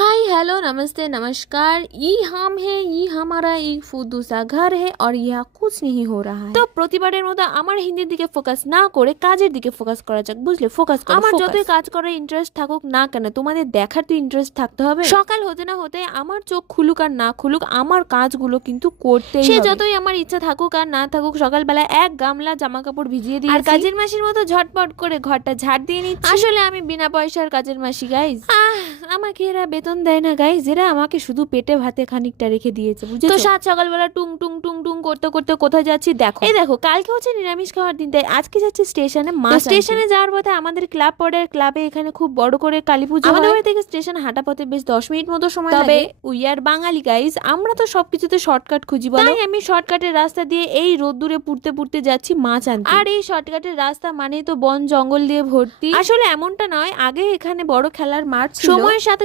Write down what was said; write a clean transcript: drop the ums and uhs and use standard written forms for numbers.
Hi hello नमस्ते नमस्कार, ये हम है, ये हमारा एक ফুদুসা ঘর है और यहाँ कुछ नहीं हो रहा है। তো প্রতিবারের মতো আমার হিন্দির দিকে ফোকাস না করে কাজের দিকে ফোকাস করা যাক, বুঝলে? ফোকাস করো। আমার যতই কাজ করার ইন্টারেস্ট থাকুক না কেন, তোমাদের দেখার তো ইন্টারেস্ট থাকতে হবে। সকাল হতে না হতে আমার চোখ খুলুক আর না খুলুক, আমার কাজগুলো কিন্তু করতেই হবে। সে যতই আমার ইচ্ছা থাকুক আর না থাকুক, সকালবেলা এক গামলা জামা কাপড় ভিজিয়ে দিয়ে আর কাজের মাসির মতো ঝটপট করে ঘরটা ঝাড় দিয়ে নিচ্ছি। আসলে আমি বিনা পয়সার কাজের মাসি গাইজ। আমাকে এরা বেতন দেয় না গাইজ, এরা আমাকে শুধু পেটে ভাতে খানিকটা রেখে দিয়েছে, বুঝেছো? তো সাত সকালবেলা টুং টুং টুং টুং করতে করতে কোথায় যাচ্ছি দেখো। এই দেখো, কালকে হচ্ছে নিরামিষ খাওয়ার দিন, তাই আজকে যাচ্ছি স্টেশনে মাছ। স্টেশনে যাওয়ার পথে আমাদের ক্লাব পড়ার ক্লাবে এখানে খুব বড় করে কালী পুজো। আমাদের বাড়ি থেকে স্টেশন হাঁটা পথে বেশ 10 মিনিট মতো সময় লাগে। তবে উই আর বাঙালি গাইজ, আমরা তো সবকিছুতে শর্টকাট খুঁজি, বলো? তাই আমি শর্টকাটের রাস্তা দিয়ে এই রোদ্দুরে পুড়তে পুড়তে যাচ্ছি মাছ আনতে। আর এই শর্টকাটের রাস্তা মানেই তো বন জঙ্গল দিয়ে ভর্তি। আসলে এমনটা নয়, আগে এখানে বড় খেলার মাঠ ছিল। সময়ের সাথে